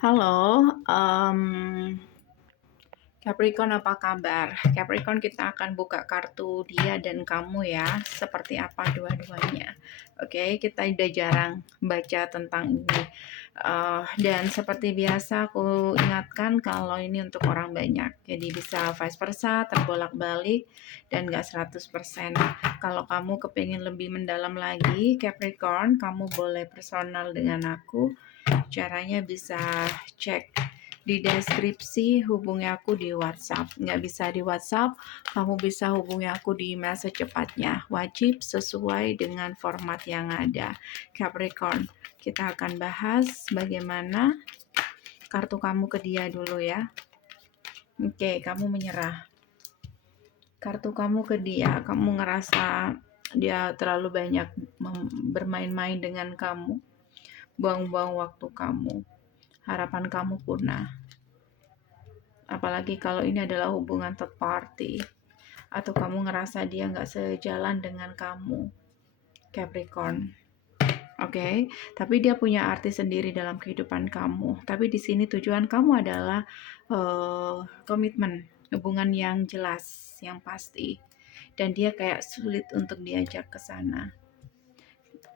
Halo, Capricorn apa kabar? Capricorn kita akan buka kartu dia dan kamu ya, seperti apa dua-duanya. Oke, kita udah jarang baca tentang ini. Dan seperti biasa aku ingatkan kalau ini untuk orang banyak. Jadi bisa vice versa, terbolak-balik, dan gak 100%. Kalau kamu kepingin lebih mendalam lagi, Capricorn, kamu boleh personal dengan aku. Caranya bisa cek di deskripsi, hubungi aku di WhatsApp. Nggak bisa di WhatsApp, kamu bisa hubungi aku di email secepatnya. Wajib sesuai dengan format yang ada. Capricorn, kita akan bahas bagaimana kartu kamu ke dia dulu ya. Oke, kamu menyerah. Kartu kamu ke dia, kamu ngerasa dia terlalu banyak bermain-main dengan kamu, buang-buang waktu kamu, harapan kamu punah. Apalagi kalau ini adalah hubungan third party, atau kamu ngerasa dia nggak sejalan dengan kamu, Capricorn. Oke, tapi dia punya arti sendiri dalam kehidupan kamu. Tapi di sini tujuan kamu adalah komitmen, hubungan yang jelas, yang pasti. Dan dia kayak sulit untuk diajak ke sana.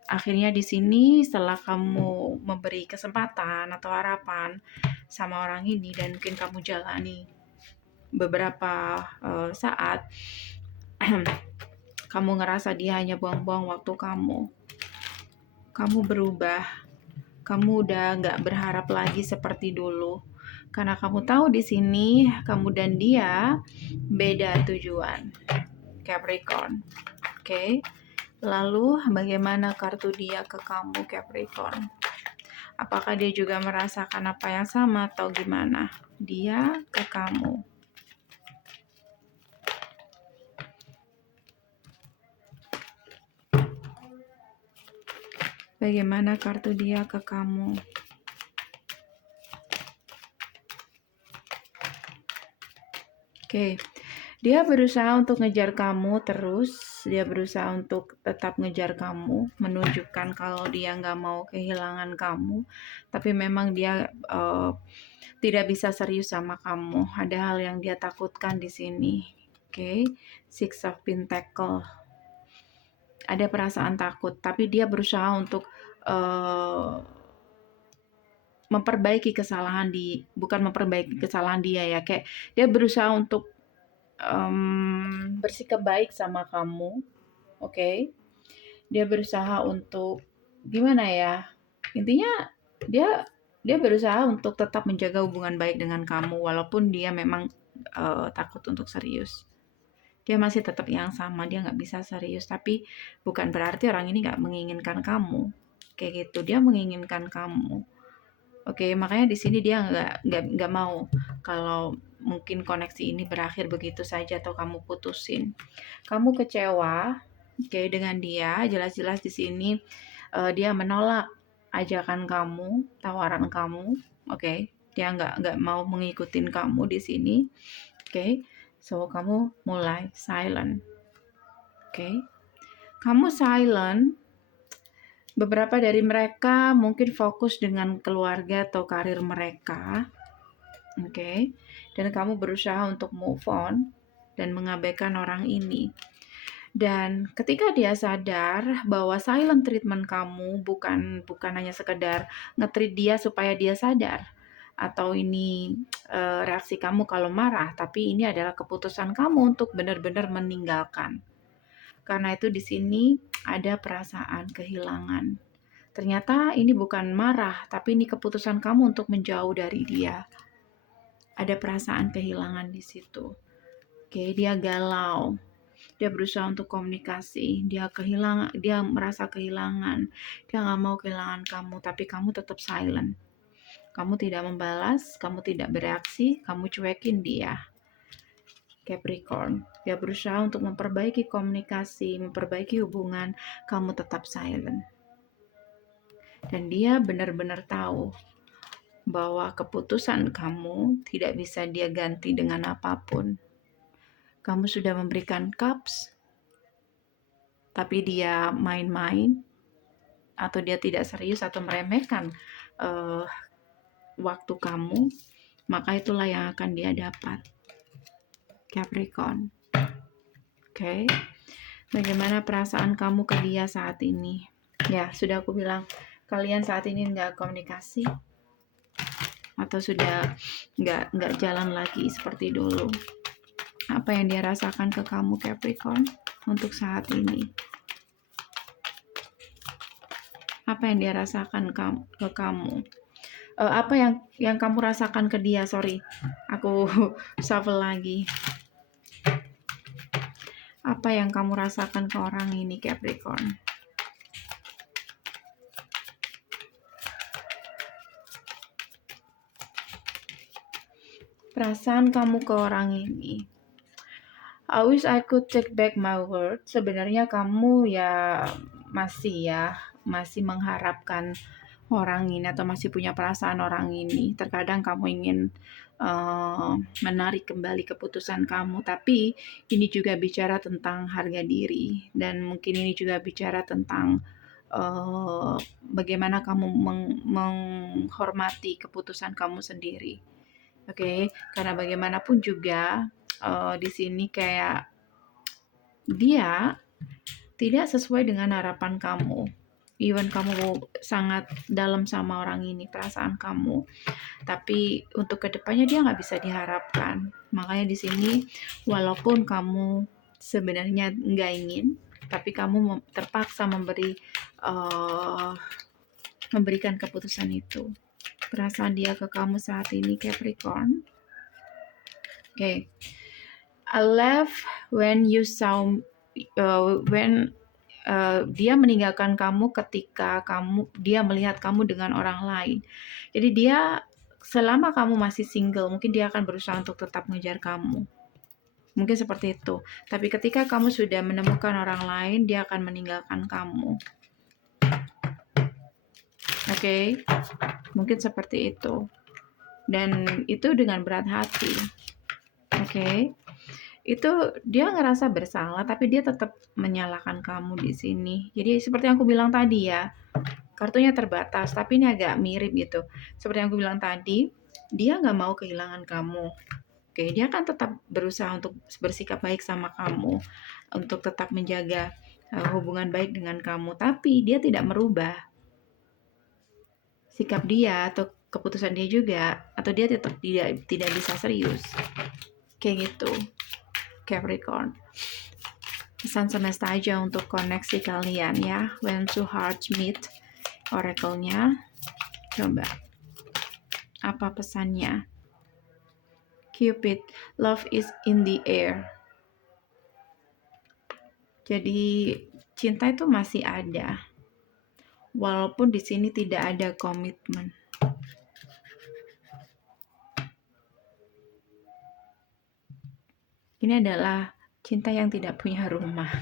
Akhirnya di sini setelah kamu memberi kesempatan atau harapan sama orang ini dan mungkin kamu jalani beberapa saat, kamu ngerasa dia hanya buang-buang waktu kamu berubah, kamu udah nggak berharap lagi seperti dulu, karena kamu tahu di sini kamu dan dia beda tujuan, Capricorn. Oke, lalu bagaimana kartu dia ke kamu, Capricorn? Apakah dia juga merasakan apa yang sama atau gimana? Dia ke kamu. Bagaimana kartu dia ke kamu? Oke, dia berusaha untuk ngejar kamu terus. Dia berusaha untuk tetap ngejar kamu, menunjukkan kalau dia nggak mau kehilangan kamu. Tapi memang dia tidak bisa serius sama kamu. Ada hal yang dia takutkan di sini. Oke, Six of Pentacles. Ada perasaan takut, tapi dia berusaha untuk memperbaiki kesalahan bukan memperbaiki kesalahan dia ya, kayak dia berusaha untuk bersikap baik sama kamu, oke? Dia berusaha untuk gimana ya? Intinya dia dia berusaha untuk tetap menjaga hubungan baik dengan kamu walaupun dia memang takut untuk serius. Dia masih tetap yang sama, dia nggak bisa serius, tapi bukan berarti orang ini nggak menginginkan kamu. Kayak gitu, dia menginginkan kamu. Oke, makanya di sini dia nggak mau kalau mungkin koneksi ini berakhir begitu saja atau kamu putusin. Kamu kecewa, oke, dengan dia. Jelas-jelas di sini dia menolak ajakan kamu, tawaran kamu, oke. Dia nggak mau mengikutin kamu di sini, oke. So kamu mulai silent, oke. Kamu silent. Beberapa dari mereka mungkin fokus dengan keluarga atau karir mereka, oke. Dan kamu berusaha untuk move on dan mengabaikan orang ini. Dan ketika dia sadar bahwa silent treatment kamu bukan hanya sekedar nge-treat dia supaya dia sadar, atau ini reaksi kamu kalau marah, tapi ini adalah keputusan kamu untuk benar-benar meninggalkan. Karena itu di sini ada perasaan kehilangan. Ternyata ini bukan marah, tapi ini keputusan kamu untuk menjauh dari dia. Ada perasaan kehilangan di situ. Oke, dia galau. Dia berusaha untuk komunikasi. Dia merasa kehilangan. Dia nggak mau kehilangan kamu, tapi kamu tetap silent. Kamu tidak membalas, kamu tidak bereaksi, kamu cuekin dia. Capricorn, dia berusaha untuk memperbaiki komunikasi, memperbaiki hubungan, kamu tetap silent. Dan dia benar-benar tahu bahwa keputusan kamu tidak bisa dia ganti dengan apapun. Kamu sudah memberikan cups, tapi dia main-main, atau dia tidak serius atau meremehkan waktu kamu, maka itulah yang akan dia dapat. Capricorn. Oke. Bagaimana perasaan kamu ke dia saat ini? Ya, sudah aku bilang, kalian saat ini nggak komunikasi atau sudah nggak jalan lagi seperti dulu. Apa yang dia rasakan ke kamu, Capricorn, untuk saat ini? Apa yang dia rasakan ke kamu? Apa yang kamu rasakan ke dia? Sorry, aku shuffle lagi. Apa yang kamu rasakan ke orang ini, Capricorn? Perasaan kamu ke orang ini. I wish I could take back my word. Sebenarnya kamu ya masih mengharapkan orang ini atau masih punya perasaan orang ini. Terkadang kamu ingin menarik kembali keputusan kamu, tapi ini juga bicara tentang harga diri, dan mungkin ini juga bicara tentang bagaimana kamu menghormati keputusan kamu sendiri. Oke, karena bagaimanapun juga di sini kayak dia tidak sesuai dengan harapan kamu. Even kamu sangat dalam sama orang ini, perasaan kamu, tapi untuk kedepannya dia nggak bisa diharapkan. Makanya di sini, walaupun kamu sebenarnya nggak ingin, tapi kamu terpaksa memberikan keputusan itu. Perasaan dia ke kamu saat ini, Capricorn. Okay. I left when you saw dia meninggalkan kamu ketika dia melihat kamu dengan orang lain. Jadi dia selama kamu masih single, mungkin dia akan berusaha untuk tetap mengejar kamu. Mungkin seperti itu. Tapi ketika kamu sudah menemukan orang lain, dia akan meninggalkan kamu. Oke? Mungkin seperti itu. Dan itu dengan berat hati. Oke? Itu dia ngerasa bersalah, tapi dia tetap menyalahkan kamu di sini. Jadi seperti yang aku bilang tadi ya, kartunya terbatas, tapi ini agak mirip gitu. Seperti yang aku bilang tadi, dia nggak mau kehilangan kamu. Oke, dia akan tetap berusaha untuk bersikap baik sama kamu, untuk tetap menjaga hubungan baik dengan kamu, tapi dia tidak merubah sikap dia atau keputusan dia juga, atau dia tetap tidak bisa serius. Kayak gitu. Capricorn, pesan semesta aja untuk koneksi kalian ya. When two hearts meet, oracle-nya. Coba, apa pesannya? Cupid, love is in the air. Jadi cinta itu masih ada, walaupun di sini tidak ada komitmen. Ini adalah cinta yang tidak punya rumah,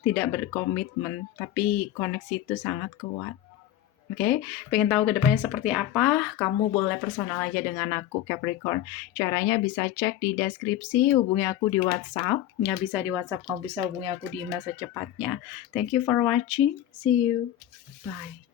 tidak berkomitmen, tapi koneksi itu sangat kuat. Oke, pengen tahu kedepannya seperti apa? Kamu boleh personal aja dengan aku, Capricorn. Caranya bisa cek di deskripsi, hubungi aku di WhatsApp. Nggak bisa di WhatsApp, kamu bisa hubungi aku di email secepatnya. Thank you for watching. See you. Bye.